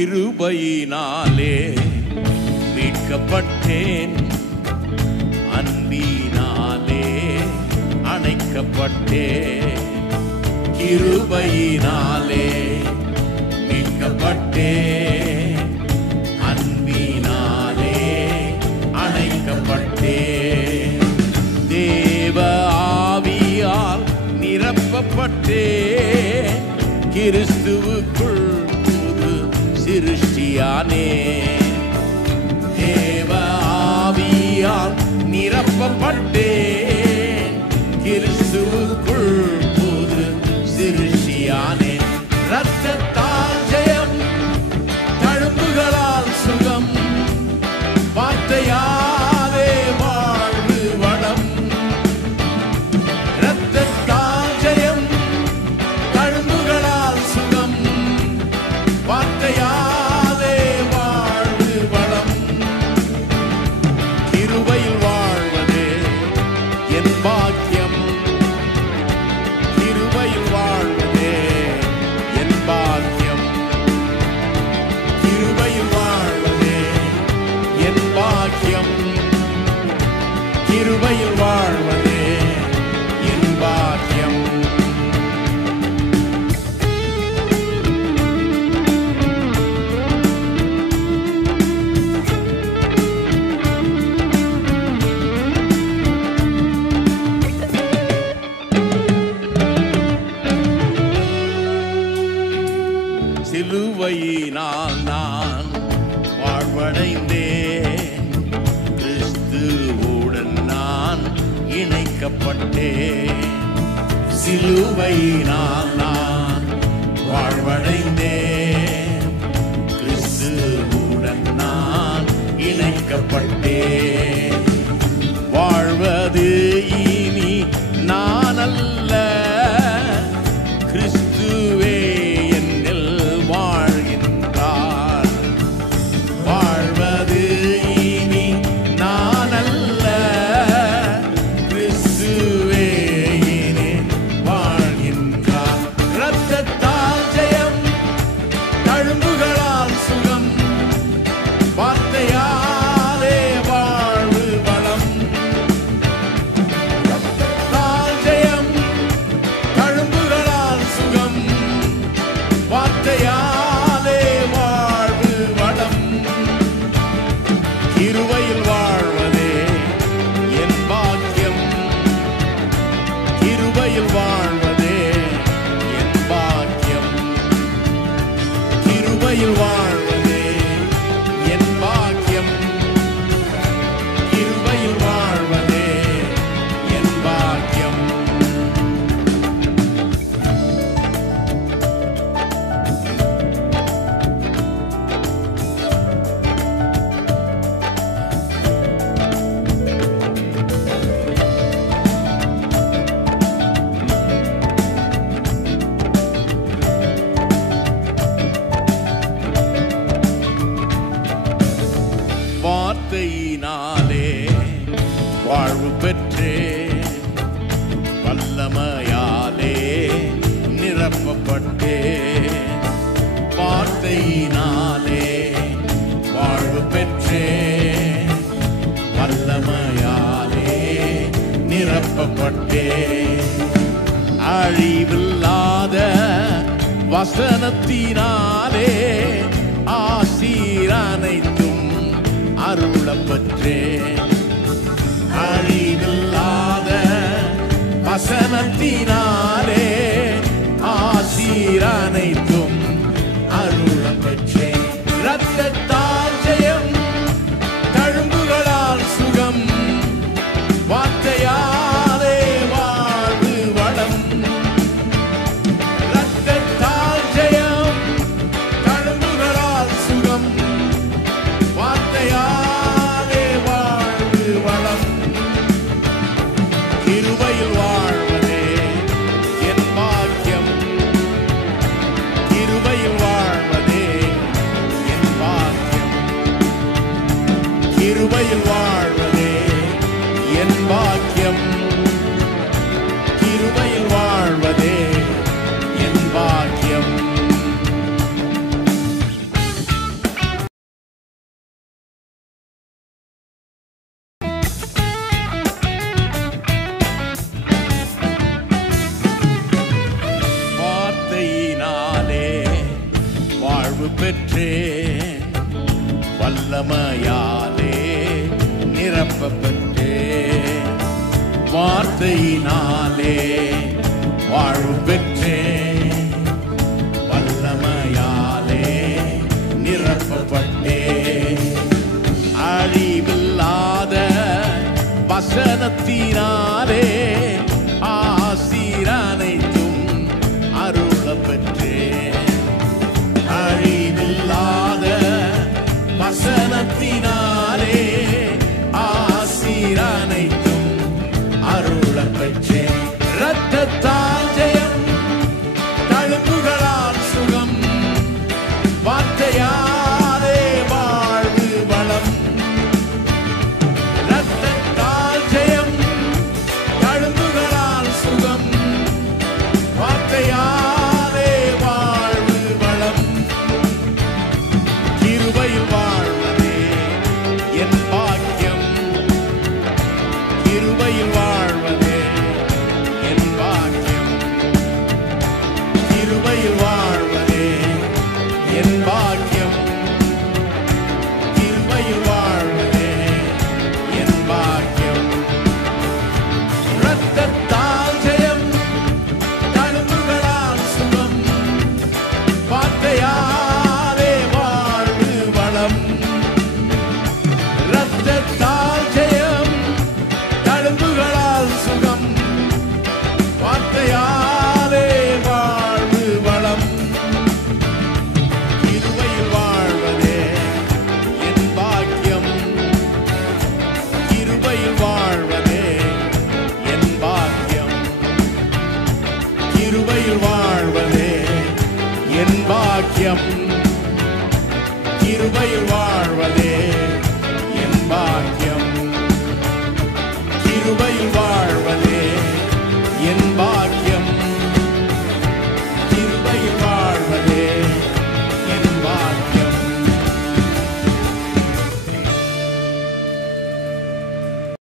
கிருபையினாலே மீட்கப்பட்டேன், அன்பினாலே அணைக்கப்பட்டேன். கிருபையினாலே மீட்கப்பட்டேன், அன்பினாலே அணைக்கப்பட்டேன். தேவ ஆவியால் நிரப்பப்பட்டேன், கிறிஸ்துவுக்குள் புது சிருஷ்டியானே. தேவ ஆவியால் நிரப்பப்பட்டேன், கிறிஸ்துவுக்குள் புது சிருஷ்டியானே. இரத்தத்தால் ஜெயம், தழும்புகளால் சுகம், வார்த்தையாலே வாழ்வு வளம். இரத்தத்தால் ஜெயம், தழும்புகளால் சுகம், வார்த்தையாலே வாழ்வு வளம். கிருபையில் வாழ்வதே என் பாக்கியம், கிருபையில் வாழ்வதே என் பாக்கியம், கிருபையில் வாழ்வதே என் பாக்கியம், கிருபையில் வாழ்வதே என் பாக்கியம். சிலுவையினால் நான் வாழ்வடைந்தேன், கிறிஸ்துவுடன் நான் இணைக்கப்பட்டேன். சிலுவையினால் நான் வாழ்வடைந்தேன், கிறிஸ்துவுடன் நான் இணைக்கப்பட்டேன். வாழ்வது இனி நான் அல்ல, கிறிஸ்துவே என்னில் வாழ்கின்றார். வாழ்வது இனி நான் அல்ல, கிறிஸ்துவே என்னில் வாழ்கின்றார். இரத்தத்தால் ஜெயம், தழும்புகளால் சுகம், வார்த்தையாலே வாழ்வு வளம். இரத்தத்தால் ஜெயம், தழும்புகளால் சுகம், வார்த்தையாலே வாழ்வு வளம். கிருபையில் வாழ்வதே என் பாக்கியம், கிருபையில் வாழ்வதே என் பாக்கியம், கிருபையில் வாழ்வதே என் பாக்கியம், கிருபையில் வாழ்வதே என் பாக்கியம். வார்த்தையினாலே வாழ்வு பெற்றேன், வல்லமையாலே நிரப்பப்பட்டேன். வார்த்தையினாலே வாழ்வு பெற்றேன், வல்லமையாலே நிரப்பப்பட்டேன். அழிவில்லாத வசனத்தினாலே ஆசீர் அனைத்தும் அருளப்பட்டேன். அழிவில்லாத வசனத்தினாலே ஆசீர் அனைத்தும் அருளப்பட்டேன். இரத்தத்தால் ஜெயம், தழும்புகளால் சுகம், வார்த்தையாலே வாழ்வு வளம். இரத்தத்தால் ஜெயம், தழும்புகளால் சுகம், வார்த்தையாலே வாழ்வு வளம். கிருபையில் வாழ்வதே பெற்றேன், வல்லமையாலே நிரப்ப பெற்றேன், வார்த்தையினாலே வாழ்வு பெற்றேன், வல்லமையாலே நிரப்பப்பட்டேன். அழிவில்லாத வசனத்தினாலே ஆசீர் அனைத்தும் அருள பெற்றேன். அழிவில்லாத வசனத்தினாலே ஆசீர் அனைத்தும் அருள பெற்றேன். இரத்தத்தால் ஜெயம், தழும்புகளால் சுகம், வார்த்தையாலே வாழ்வு வளம். இரத்தத்தால் ஜெயம், தழும்புகளால் சுகம், வார்த்தையாலே வாழ்வு வளம். கிருபையில் வாழ்வதே என் பாக்கியம், கிருபையில் வாழ்வதே என் பாக்கியம், கிருபையில் வாழ்வதே என் பாக்கியம், கிருபையில் வாழ்வதே என் பாக்கியம். இரத்தத்தால் ஜெயம், தழும்புகளால் சுகம், வார்த்தையாலே வாழ்வு வளம். இரத்தத்தால் ஜெயம், தழும்புகளால் சுகம், வார்த்தையாலே வாழ்வு வளம். கிருபையில் வாழ்வதே என் பாக்கியம், கிருபையில் வாழ்வதே என் பாக்கியம், கிருபையில் வாழ்வதே என் பாக்கியம், கிருபையில் வாழ்வதே என் பாக்கியம், கிருபையில்